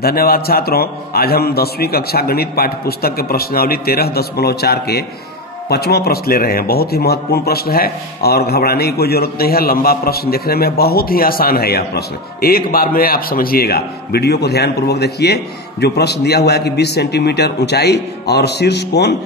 धन्यवाद छात्रों। आज हम 10वीं कक्षा गणित पाठ्य पुस्तक के प्रश्नावली 13.4 के 5वां प्रश्न ले रहे हैं। बहुत ही महत्वपूर्ण प्रश्न है और घबराने की कोई जरूरत नहीं है। लंबा प्रश्न देखने में बहुत ही आसान है यह प्रश्न, एक बार में आप समझिएगा। वीडियो को ध्यान पूर्वक देखिए। जो प्रश्न दिया हुआ है कि 20 सेंटीमीटर ऊंचाई और शीर्ष कोण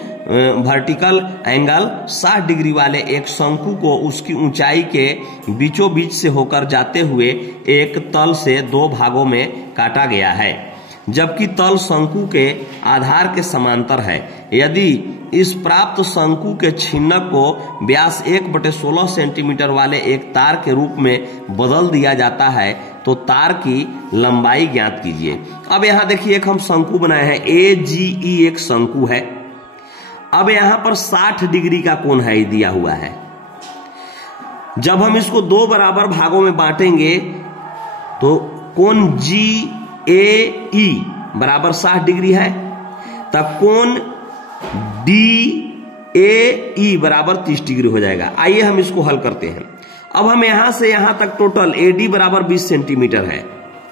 वर्टिकल एंगल 60 डिग्री वाले एक शंकु को उसकी ऊंचाई के बीचों बीच से होकर जाते हुए एक तल से दो भागों में काटा गया है, जबकि तल शंकु के आधार के समांतर है। यदि इस प्राप्त शंकु के छिन्नक को व्यास 1/16 सेंटीमीटर वाले एक तार के रूप में बदल दिया जाता है तो तार की लंबाई ज्ञात कीजिए। अब यहां देखिए, एक हम शंकु बनाए हैं, AGE एक शंकु है। अब यहां पर 60 डिग्री का कोण है दिया हुआ है। जब हम इसको दो बराबर भागों में बांटेंगे तो कोण GAE बराबर 60 डिग्री है, तब कोण DAE बराबर 30 डिग्री हो जाएगा। आइए हम इसको हल करते हैं। अब हम यहां से यहां तक टोटल AD बराबर 20 सेंटीमीटर है,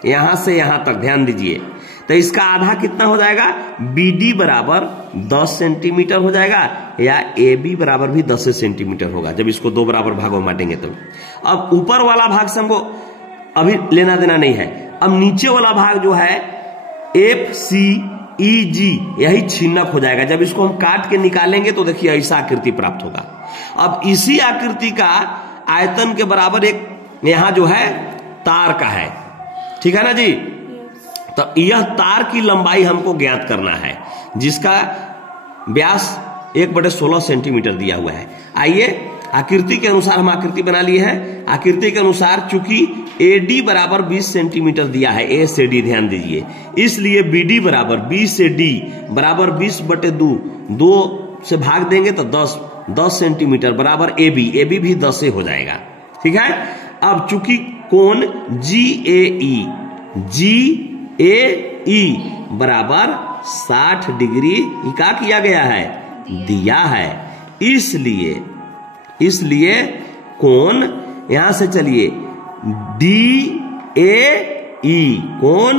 यहां से यहां तक ध्यान दीजिए, तो इसका आधा कितना हो जाएगा? BD बराबर 10 सेंटीमीटर हो जाएगा, या AB बराबर भी 10 सेंटीमीटर होगा जब इसको दो बराबर भागों में बांटेंगे तो। अब ऊपर वाला भाग से हमको अभी लेना देना नहीं है। अब नीचे वाला भाग जो है FCEG, यही छिन्नक हो जाएगा। जब इसको हम काट के निकालेंगे तो देखिए ऐसा आकृति प्राप्त होगा। अब इसी आकृति का आयतन के बराबर एक यहां जो है तार का है, ठीक है ना जी। तो यह तार की लंबाई हमको ज्ञात करना है, जिसका व्यास 1/16 सेंटीमीटर दिया हुआ है। आइए आकृति के अनुसार हम आकृति बना लिए हैं। आकृति के अनुसार चूंकि AD बराबर 20 सेंटीमीटर दिया है, A से D ध्यान दीजिए, इसलिए BD बराबर B से D बराबर 20/2, 2 से भाग देंगे तो 10 सेंटीमीटर बराबर AB भी 10 से हो जाएगा, ठीक है। अब चूंकि कोण GAE बराबर 60 डिग्री क्या किया गया है? दिया है। इसलिए कोण यहां से चलिए DAE, कोण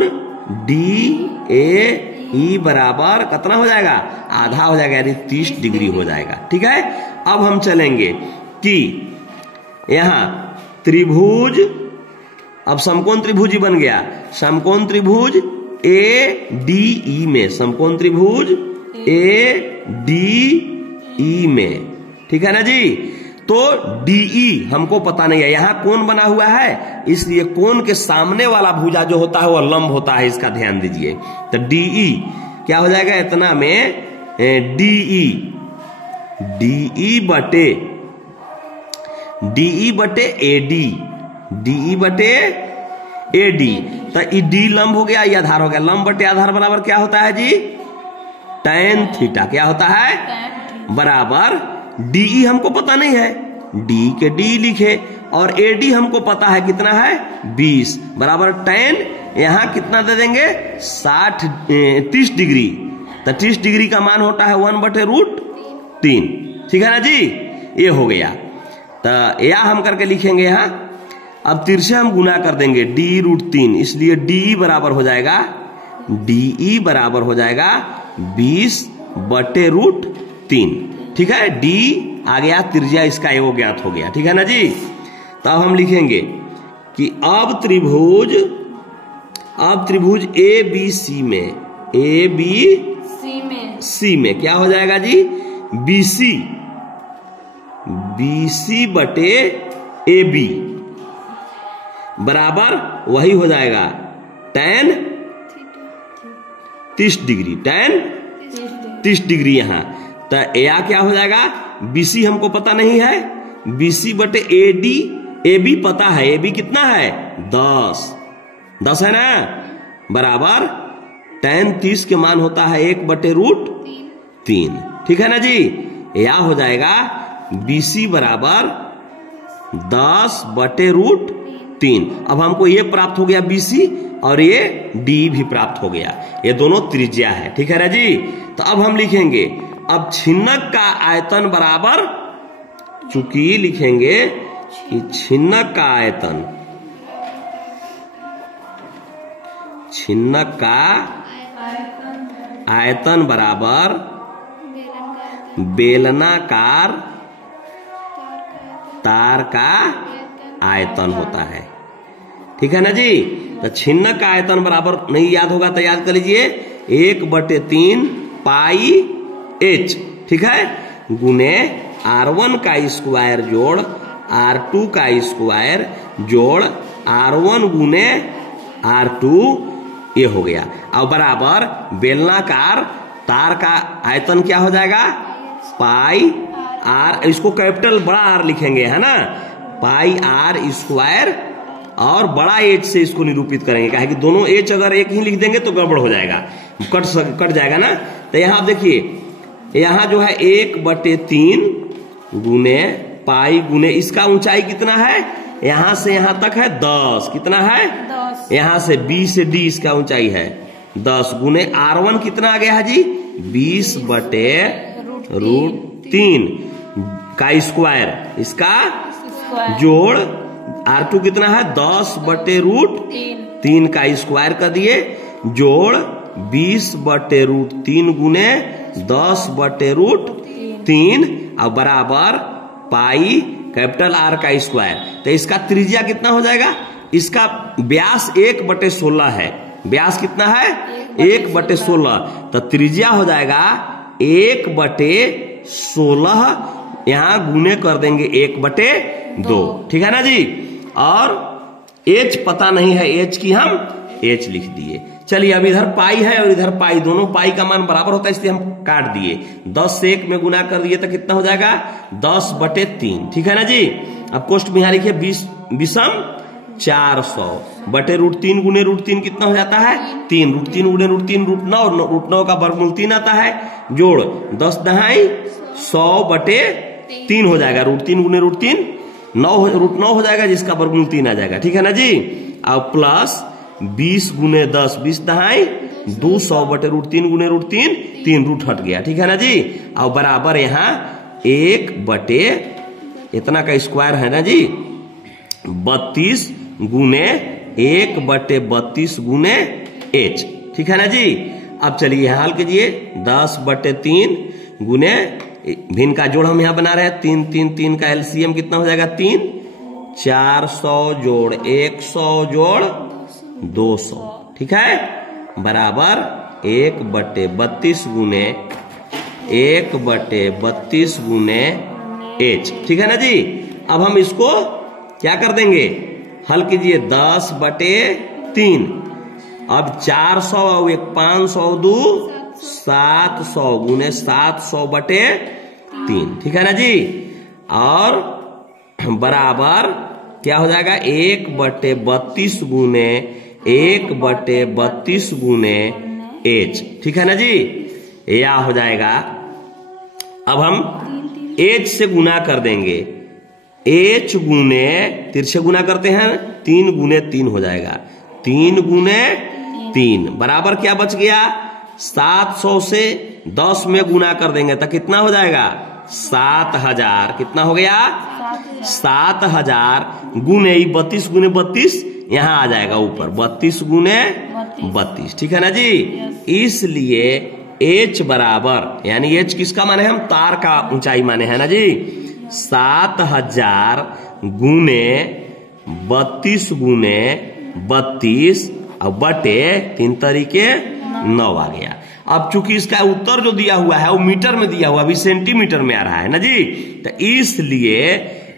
DAE बराबर कितना हो जाएगा? आधा हो जाएगा, यानी 30 डिग्री हो जाएगा, ठीक है। अब हम चलेंगे कि यहां त्रिभुज, अब समकोण त्रिभुज ही बन गया। समकोण त्रिभुज ADE में, समकोण त्रिभुज ADE में, ठीक है ना जी। तो DE हमको पता नहीं है, यहां कोण बना हुआ है, इसलिए कोण के सामने वाला भुजा जो होता है वह लंब होता है, इसका ध्यान दीजिए। तो DE क्या हो जाएगा? इतना में DE बटे AD, तो D लंब हो गया, यह आधार हो गया। लंब बटे आधार बराबर क्या होता है जी? tan theta. क्या होता है? बराबर DE हमको पता नहीं है, D के D लिखे, और AD हमको पता है कितना है? 20 बराबर tan, यहां कितना दे देंगे? 30 डिग्री। तो 30 डिग्री का मान होता है 1/√3, ठीक है ना जी। ये हो गया। तो या हम करके लिखेंगे यहां। अब तिरछे हम गुना कर देंगे D√3, इसलिए DE बराबर हो जाएगा 20/√3, ठीक है। D आ गया, त्रिज्या इसका एवो ज्ञात हो गया, ठीक है ना जी। तब हम लिखेंगे कि अब त्रिभुज ABC में क्या हो जाएगा जी? BC बटे AB बराबर वही हो जाएगा tan 30 डिग्री, tan 30 डिग्री। यहां तो या क्या हो जाएगा? BC हमको पता नहीं है, BC बटे AB पता है। AB कितना है? 10 है ना, बराबर tan 30 के मान होता है 1/√3, ठीक है ना जी। या हो जाएगा BC बराबर 10/√3। अब हमको ये प्राप्त हो गया BC, और ये D भी प्राप्त हो गया। ये दोनों त्रिज्या है, ठीक है ना जी। तो अब हम लिखेंगे, अब छिन्नक का आयतन बराबर, चूंकि लिखेंगे कि छिन्नक का आयतन छिन्नक का आयतन बराबर बेलनाकार तार का आयतन होता है। ठीक है ना जी। तो छिन्नक का आयतन बराबर नहीं याद होगा तो याद कर लीजिए 1/3 पाई h, ठीक है, गुने R1 का स्क्वायर जोड़ R2 का स्क्वायर जोड़ R1 गुने R2, ये हो गया। अब बराबर बेलनाकार तार का आयतन क्या हो जाएगा, पाई R, इसको कैपिटल बड़ा R लिखेंगे, है ना, पाई R स्क्वायर और बड़ा H से इसको निरूपित करेंगे, कहे कि दोनों H अगर एक ही लिख देंगे तो गड़बड़ हो जाएगा, कट जाएगा ना। तो यहाँ आप देखिए, यहाँ जो है 1/3 गुने पाई गुने इसका ऊंचाई कितना है, यहां से यहां तक है 10, कितना है 10, यहां से B से D इसका ऊंचाई है 10 गुने R1 कितना आ गया है जी 20/√3 का स्क्वायर, इसका जोड़ R2 कितना है 10/√3 का स्क्वायर कर दिए, जोड़ 20/√3 गुने 10/√3 और बराबर पाई कैपिटल R का स्क्वायर। तो इसका त्रिज्या कितना हो जाएगा, इसका व्यास 1/16 है, व्यास कितना है 1/16, तो त्रिज्या हो जाएगा 1/16, यहां गुने कर देंगे 1/2, ठीक है ना जी। और H पता नहीं है, H की हम H लिख दिए। चलिए अब इधर पाई है और इधर पाई, दोनों पाई का मान बराबर होता है इसलिए हम काट दिए, 10 से 1 में गुना कर दिए तो कितना हो जाएगा 10/3, ठीक है ना जी। अब कोष्ट में यहां लिखिए 20 400/√3 गुने √3 कितना हो जाता है 3, √3 गुने √3 √9 का वर्गमूल 3 आता है, जोड़ 10 दहाई 100/3 हो जाएगा, √3 गुने √3 √9 हो जाएगा जिसका वर्गमूल 3 आ जाएगा, ठीक है ना जी। अब प्लस 20 गुने 10 20 दहाई 200/√3 गुने √3 3 रूट हट गया, ठीक है ना जी। अब बराबर यहाँ 1/, इतना का स्क्वायर है ना जी 32 गुने 1/32 गुने h, ठीक है ना जी। अब चलिए हल कीजिए 10/3 गुने भिन्न का जोड़ हम यहाँ बना रहे हैं 3 3 3 का एलसीएम कितना हो जाएगा 3, 400 जोड़ 100 जोड़ 200, ठीक है, बराबर 1/32 गुने 1/32 गुने h, ठीक है ना जी। अब हम इसको क्या कर देंगे, हल कीजिए 10/3, अब 400 और 500 2 700 गुने 700/3, ठीक है ना जी। और बराबर क्या हो जाएगा 1/32 गुने 1/32 गुने h, ठीक है ना जी, या हो जाएगा। अब हम h से गुना कर देंगे, h गुने तिरछे गुना करते हैं 3 गुने 3 हो जाएगा, 3 गुने 3 बराबर क्या बच गया 700 से 10 में गुना कर देंगे तो कितना हो जाएगा 7000, कितना हो गया 7000 गुने 32 गुने 32 यहाँ आ जाएगा ऊपर 32 गुने 32, ठीक है ना जी। इसलिए h बराबर, यानी h किसका माने हम तार का ऊंचाई माने है ना जी, 7000 गुने 32 गुने 32 और बटे 3 तरीके 9 आ गया। अब चूंकि इसका उत्तर जो दिया हुआ है वो मीटर में दिया हुआ, अभी सेंटीमीटर में आ रहा है ना जी, तो इसलिए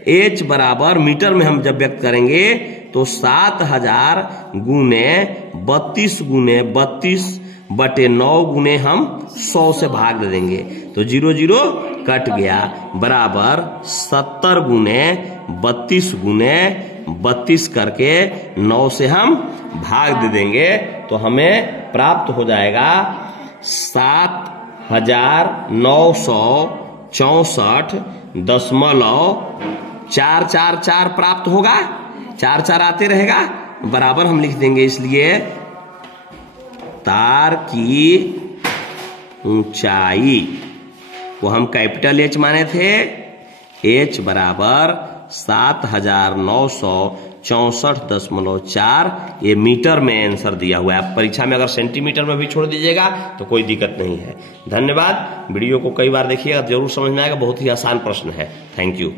h बराबर मीटर में हम जब व्यक्त करेंगे तो 7000 गुने 32 गुने 32/9 गुने हम 100 से भाग दे देंगे तो 0 0 कट गया, बराबर 70 गुने 32 गुने 32 करके 9 से हम भाग दे देंगे तो हमें प्राप्त हो जाएगा 7964.444 प्राप्त होगा, 4 4 आते रहेगा, बराबर हम लिख देंगे। इसलिए तार की ऊंचाई को हम कैपिटल H माने थे, H बराबर 7964 64.4। ये मीटर में आंसर दिया हुआ है। आप परीक्षा में अगर सेंटीमीटर में भी छोड़ दीजिएगा तो कोई दिक्कत नहीं है। धन्यवाद। वीडियो को कई बार देखिएगा, जरूर समझ में आएगा। बहुत ही आसान प्रश्न है। Thank you.